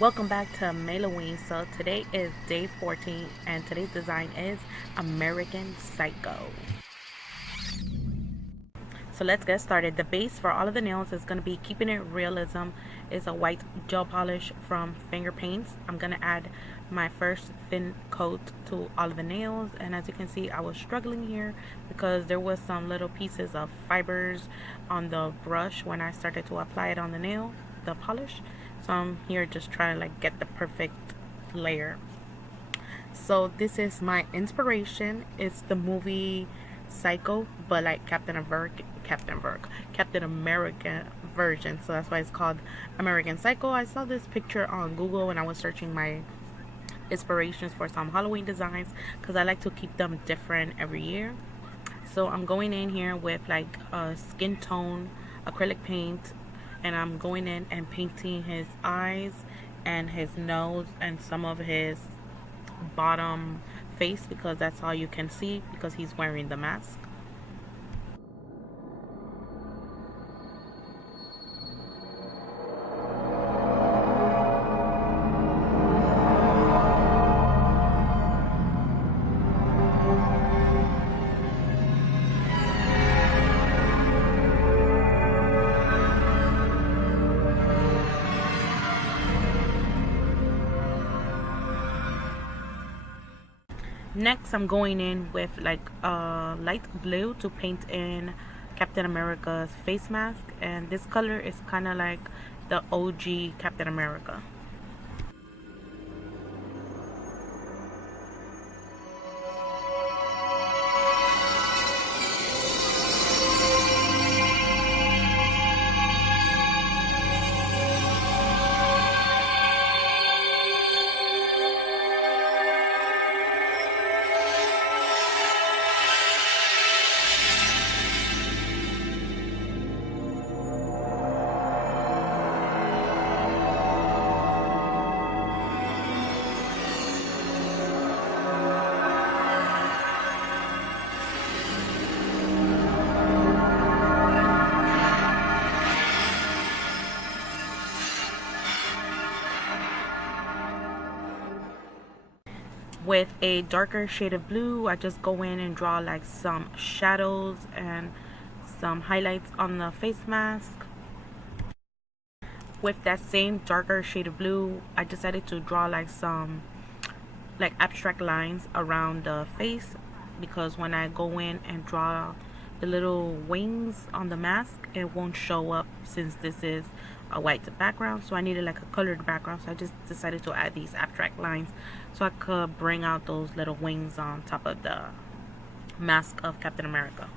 Welcome back to Modelones. So today is day 14 and today's design is American Psycho. So let's get started. The base for all of the nails is going to be Keeping It Realism. It's a white gel polish from FingerPaints. I'm going to add my first thin coat to all of the nails, and as you can see I was struggling here because there was some little pieces of fibers on the brush when I started to apply it on the nail, the polish. So I'm here just trying to get the perfect layer. So this is my inspiration. It's the movie Psycho, but like Captain America version. So that's why it's called American Psycho. I saw this picture on Google when I was searching my inspirations for some Halloween designs because I like to keep them different every year. So I'm going in here with like a skin tone acrylic paint, and I'm going in and painting his eyes and his nose and some of his bottom face because that's all you can see because he's wearing the mask. Next, I'm going in with like light blue to paint in Captain America's face mask, and this color is kind of like the OG Captain America. With a darker shade of blue, I just go in and draw like some shadows and some highlights on the face mask. With that same darker shade of blue, I decided to draw like some abstract lines around the face because when I go in and draw the little wings on the mask, it won't show up since this is a white background. So I needed like a colored background, so I just decided to add these abstract lines so I could bring out those little wings on top of the mask of Captain America.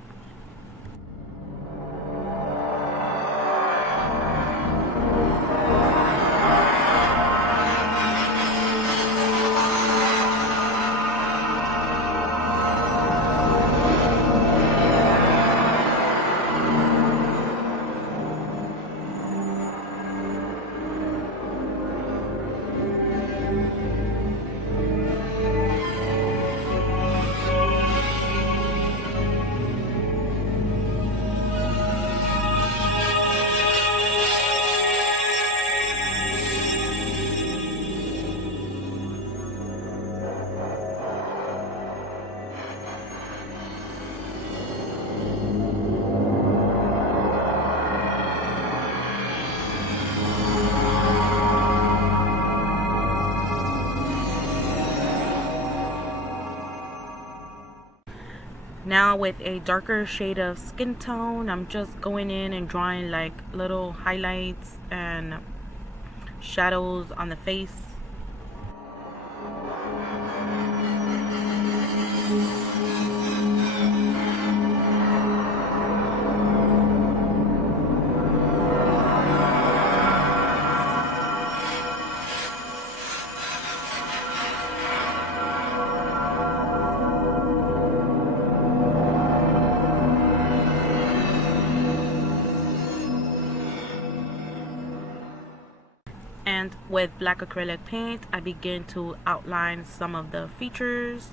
Now with a darker shade of skin tone, I'm just going in and drawing like little highlights and shadows on the face. And with black acrylic paint, I begin to outline some of the features.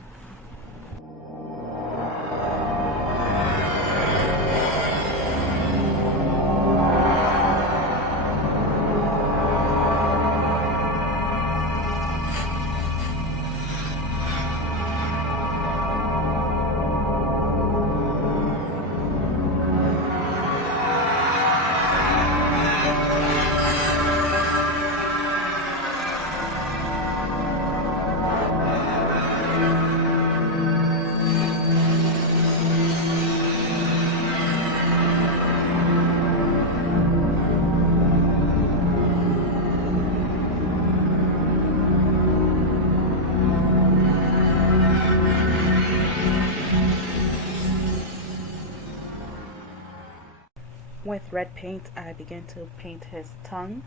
with red paint, I begin to paint his tongue.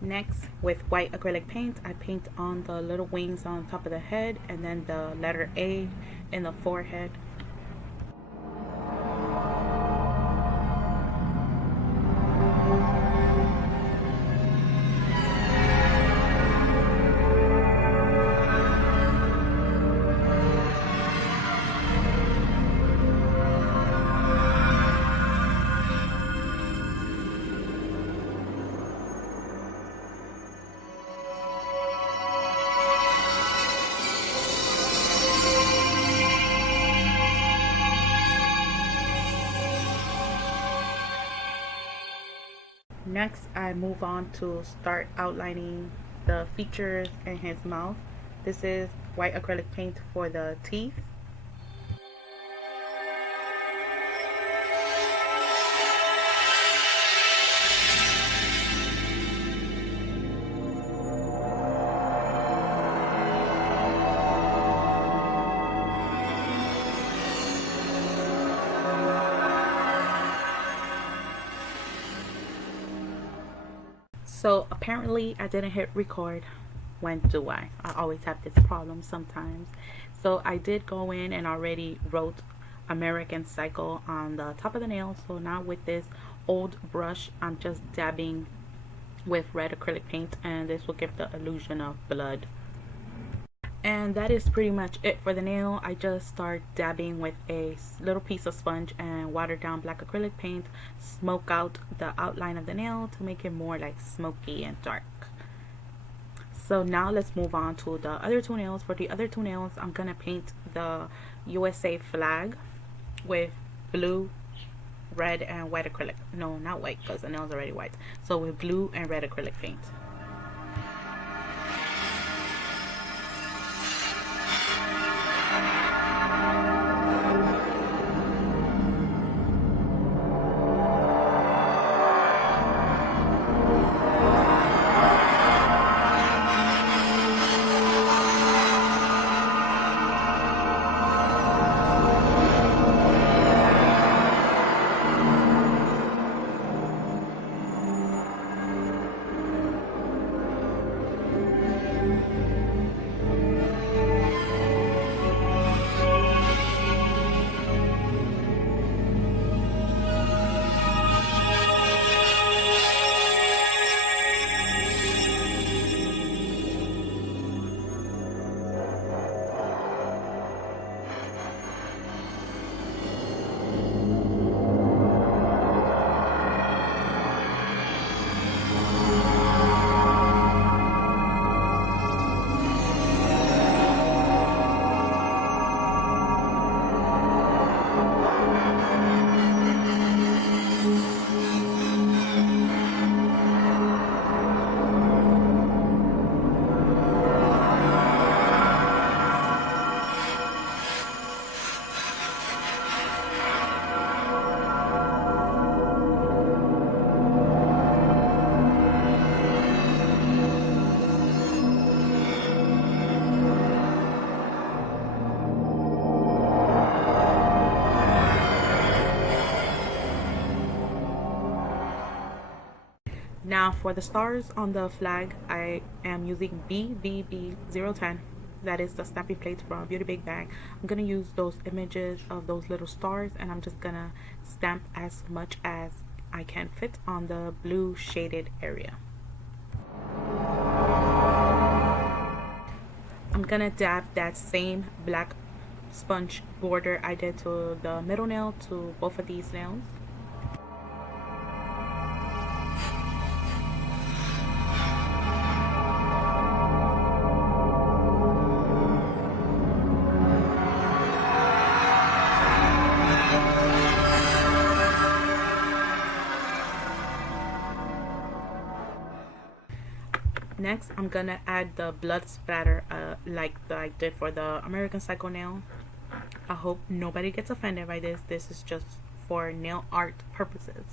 Next, with white acrylic paint, I paint on the little wings on top of the head and then the letter A in the forehead. Next, I move on to start outlining the features in his mouth. This is white acrylic paint for the teeth. So apparently I didn't hit record. When do I always have this problem sometimes. So I did go in and already wrote American Psycho on the top of the nail. So now with this old brush, I'm just dabbing with red acrylic paint, and this will give the illusion of blood. And that is pretty much it for the nail. I just start dabbing with a little piece of sponge and watered down black acrylic paint, smoke out the outline of the nail to make it more like smoky and dark. So now let's move on to the other two nails. For the other two nails, I'm gonna paint the USA flag with blue, red, and white acrylic. No, not white, because the nail's already white. So with blue and red acrylic paint. Now for the stars on the flag, I am using BBB010. That is the stamping plate from BeautyBigBang. I'm going to use those images of those little stars, and I'm just going to stamp as much as I can fit on the blue shaded area. I'm going to dab that same black sponge border I did to the middle nail to both of these nails. Next, I'm gonna add the blood splatter like I did for the American Psycho nail. I hope nobody gets offended by this. This is just for nail art purposes.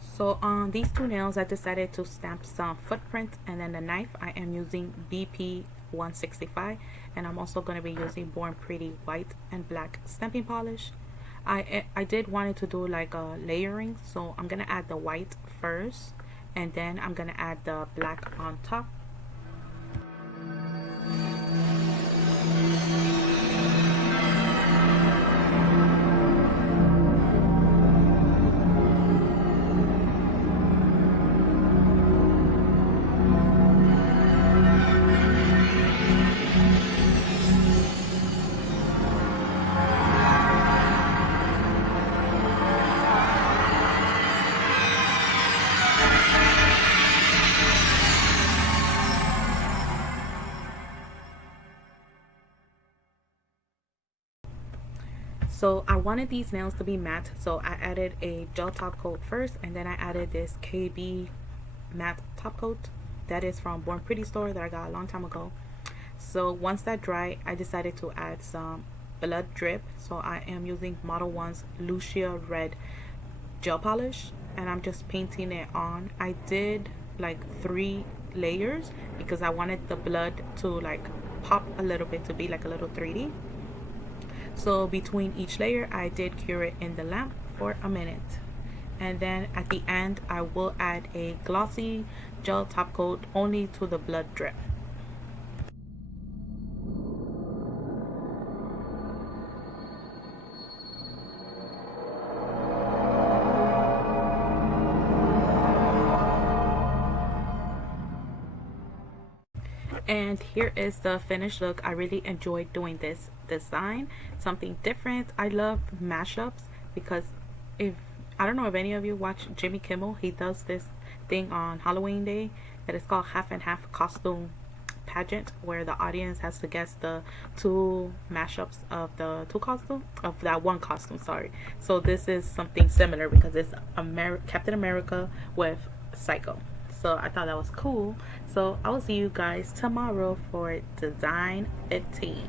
So on these two nails, I decided to stamp some footprints, and then the knife I am using BP 165, and I'm also going to be using Born Pretty white and black stamping polish. I did wanted to do like a layering, so I'm going to add the white first, and then I'm going to add the black on top. So I wanted these nails to be matte, so I added a gel top coat first, and then I added this KB matte top coat that is from BornPrettyStore that I got a long time ago. So once that dried, I decided to add some blood drip. So I am using Modelones Lucia Red gel polish, and I'm just painting it on. I did like 3 layers because I wanted the blood to like pop a little bit, to be like a little 3D. So between each layer, I did cure it in the lamp for a minute. And then at the end, I will add a glossy gel top coat only to the blood drip. And here is the finished look. I really enjoyed doing this design, something different. I love mashups because if I don't know if any of you watch Jimmy Kimmel, he does this thing on Halloween day that is called half and half costume pageant, where the audience has to guess the 2 mashups of the 2 costume of that 1 costume, sorry. So this is something similar because it's Captain America with Psycho. So I thought that was cool. So I will see you guys tomorrow for design 15.